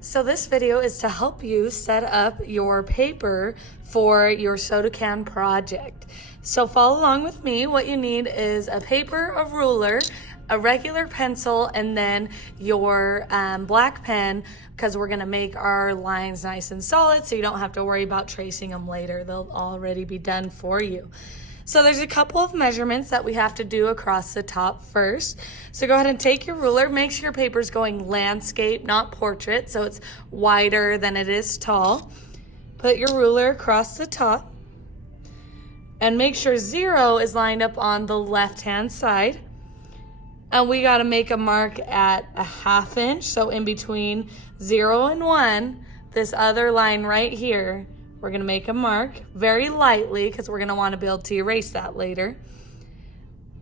So this video is to help you set up your paper for your soda can project. So follow along with me. What you need is a paper, a ruler, a regular pencil, and then your black pen, because we're gonna make our lines nice and solid so you don't have to worry about tracing them later. They'll already be done for you. So there's a couple of measurements that we have to do across the top first. So go ahead and take your ruler, make sure your paper's going landscape, not portrait, so it's wider than it is tall. Put your ruler across the top and make sure 0 is lined up on the left-hand side. And we gotta make a mark at a 1/2 inch, so in between 0 and 1, this other line right here, we're gonna make a mark very lightly because we're gonna wanna be able to erase that later.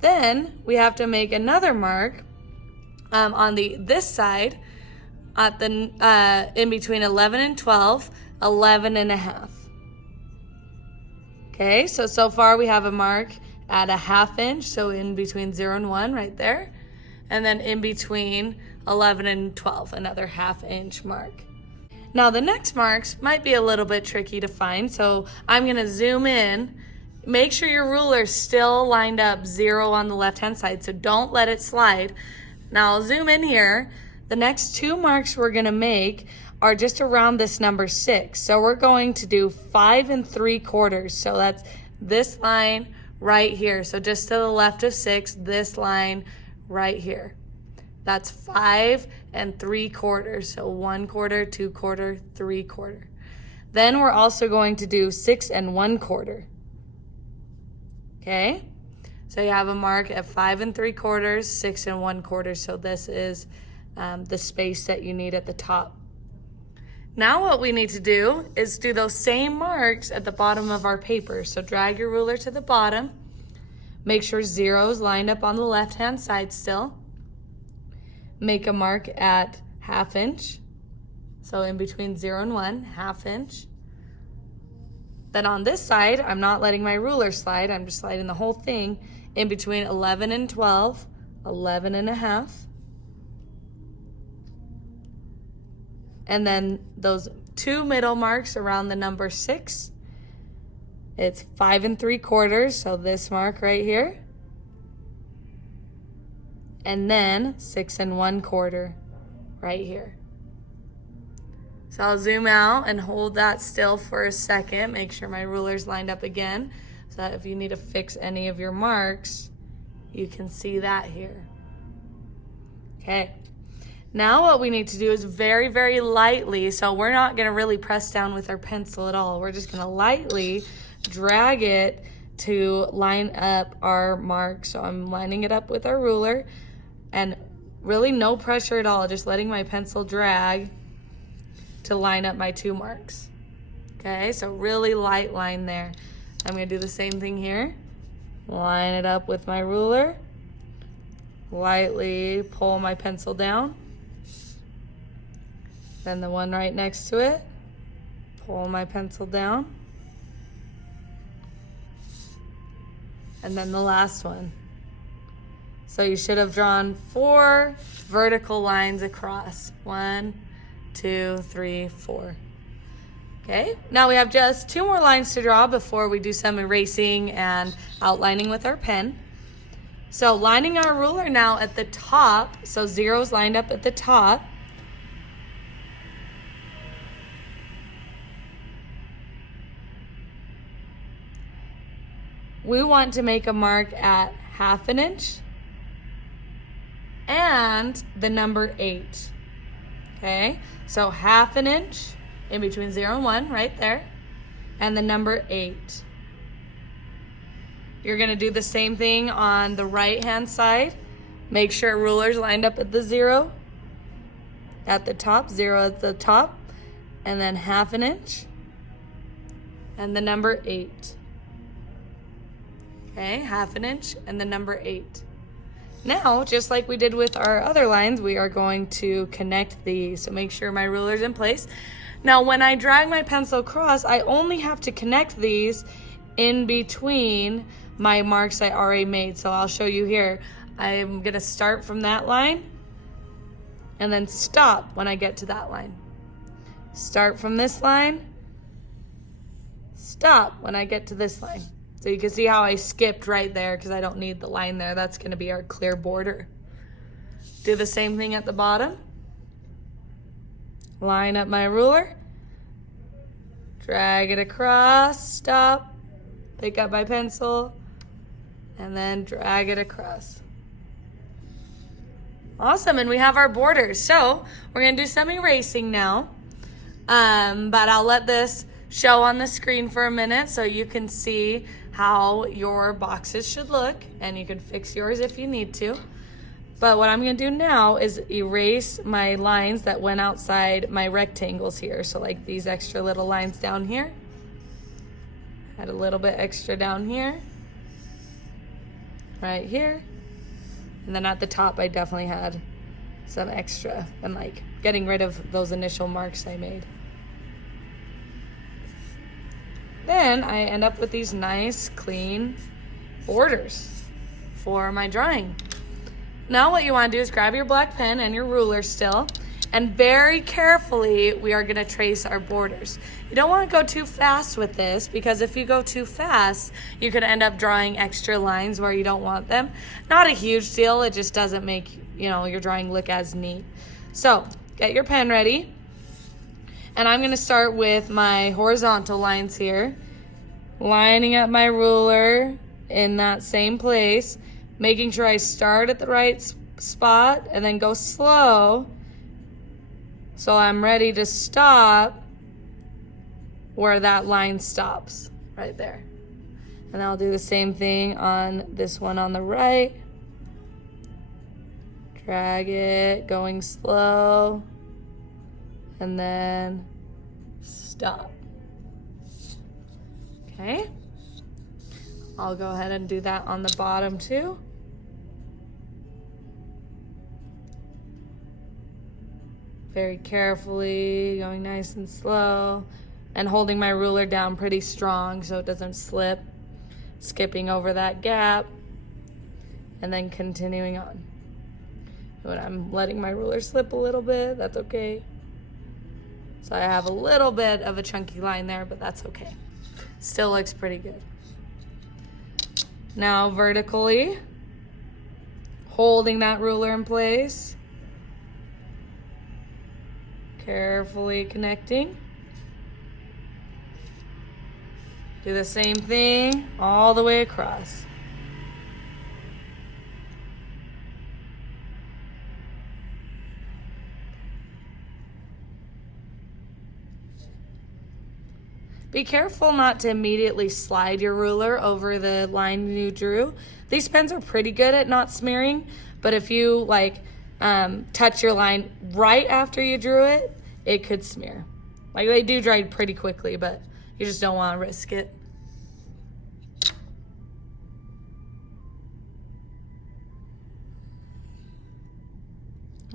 Then we have to make another mark on this side at the in between 11 and 12, 11 and a half. Okay, so far we have a mark at a 1/2 inch, so in between 0 and 1 right there. And then in between 11 and 12, another 1/2 inch mark. Now the next marks might be a little bit tricky to find, so I'm gonna zoom in. Make sure your ruler's still lined up 0 on the left-hand side, so don't let it slide. Now I'll zoom in here. The next 2 marks we're gonna make are just around this number 6. So we're going to do 5 3/4. So that's this line right here. So just to the left of 6, this line right here. That's 5 3/4. So 1/4, 2/4, 3/4. Then we're also going to do 6 1/4. Okay? So you have a mark at 5 3/4, 6 1/4. So this is the space that you need at the top. Now what we need to do is do those same marks at the bottom of our paper. So drag your ruler to the bottom. Make sure 0 is lined up on the left-hand side still. Make a mark at 1/2 inch. So in between 0 and 1, 1/2 inch. Then on this side, I'm not letting my ruler slide. I'm just sliding the whole thing in between 11 and 12, 11 and a half. And then those 2 middle marks around the number 6, it's 5 3/4, so this mark right here. And then 6 1/4 right here. So I'll zoom out and hold that still for a second. Make sure my ruler's lined up again, so that if you need to fix any of your marks, you can see that here. Okay. Now what we need to do is very, very lightly, so we're not gonna really press down with our pencil at all. We're just gonna lightly drag it to line up our mark. So I'm lining it up with our ruler and really no pressure at all, just letting my pencil drag to line up my 2 marks. Okay, so really light line there. I'm gonna do the same thing here. Line it up with my ruler. Lightly pull my pencil down. Then the one right next to it, pull my pencil down. And then the last one. So you should have drawn 4 vertical lines across. 1, 2, 3, 4. Okay, now we have just 2 more lines to draw before we do some erasing and outlining with our pen. So lining our ruler now at the top, so 0 is lined up at the top. We want to make a mark at 1/2 inch and the number 8. Okay, so 1/2 inch in between 0 and 1 right there, and the number 8. You're gonna do the same thing on the right-hand side. Make sure ruler's lined up at the 0 at the top, 0 at the top, and then 1/2 inch and the number 8. Okay, 1/2 inch and the number 8. Now, just like we did with our other lines, we are going to connect these. So make sure my ruler's in place. Now, when I drag my pencil across, I only have to connect these in between my marks I already made. So I'll show you here. I'm gonna start from that line and then stop when I get to that line. Start from this line, stop when I get to this line. So you can see how I skipped right there because I don't need the line there. That's going to be our clear border. Do the same thing at the bottom. Line up my ruler, drag it across, stop, pick up my pencil, and then drag it across. Awesome, and we have our borders. So we're gonna do some erasing now, but I'll let this show on the screen for a minute so you can see how your boxes should look, and you can fix yours if you need to. But what I'm gonna do now is erase my lines that went outside my rectangles here. So like these extra little lines down here. Add a little bit extra down here. Right here. And then at the top, I definitely had some extra and like getting rid of those initial marks I made. Then I end up with these nice, clean borders for my drawing. Now what you want to do is grab your black pen and your ruler still, and very carefully we are going to trace our borders. You don't want to go too fast with this, because if you go too fast, you could end up drawing extra lines where you don't want them. Not a huge deal, it just doesn't make, your drawing look as neat. So, get your pen ready. And I'm going to start with my horizontal lines here, lining up my ruler in that same place, making sure I start at the right spot and then go slow so I'm ready to stop where that line stops, right there. And I'll do the same thing on this one on the right. Drag it, going slow, and then stop. Okay? I'll go ahead and do that on the bottom too. Very carefully, going nice and slow, and holding my ruler down pretty strong so it doesn't slip. Skipping over that gap, and then continuing on. When I'm letting my ruler slip a little bit, that's okay. So I have a little bit of a chunky line there, but that's okay. Still looks pretty good. Now vertically, holding that ruler in place. Carefully connecting. Do the same thing all the way across. Be careful not to immediately slide your ruler over the line you drew. These pens are pretty good at not smearing, but if you touch your line right after you drew it, it could smear. Like, they do dry pretty quickly, but you just don't want to risk it.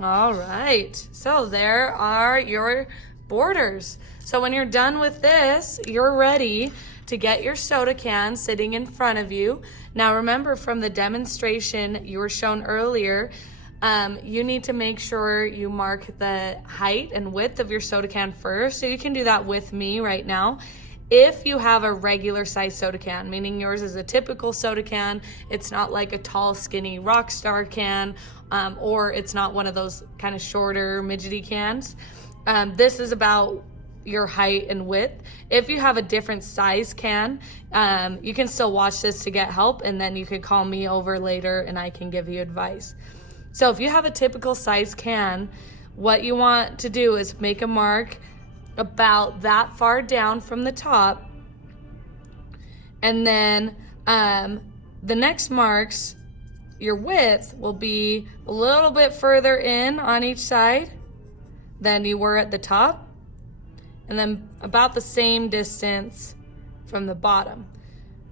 All right, so there are your borders. So when you're done with this, you're ready to get your soda can sitting in front of you. Now remember, from the demonstration you were shown earlier, you need to make sure you mark the height and width of your soda can first. So you can do that with me right now. If you have a regular size soda can, meaning yours is a typical soda can, it's not like a tall, skinny rock star can, or it's not one of those kind of shorter, midgety cans. This is about your height and width. If you have a different size can, you can still watch this to get help, and then you can call me over later and I can give you advice. So if you have a typical size can, what you want to do is make a mark about that far down from the top, and then the next marks, your width will be a little bit further in on each side than you were at the top, and then about the same distance from the bottom.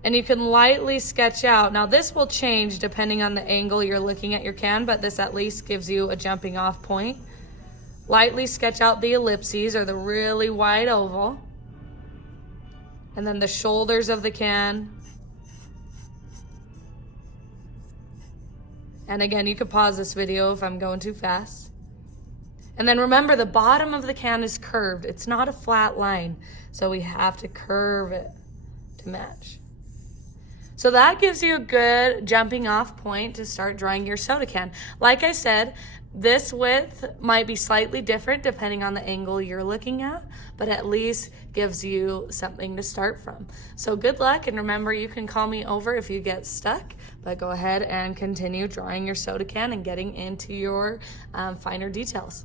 And you can lightly sketch out. Now this will change depending on the angle you're looking at your can, but this at least gives you a jumping off point. Lightly sketch out the ellipses, or the really wide oval, and then the shoulders of the can. And again, you could pause this video if I'm going too fast. And then remember, the bottom of the can is curved. It's not a flat line. So we have to curve it to match. So that gives you a good jumping off point to start drawing your soda can. Like I said, this width might be slightly different depending on the angle you're looking at, but at least gives you something to start from. So good luck, and remember, you can call me over if you get stuck, but go ahead and continue drawing your soda can and getting into your finer details.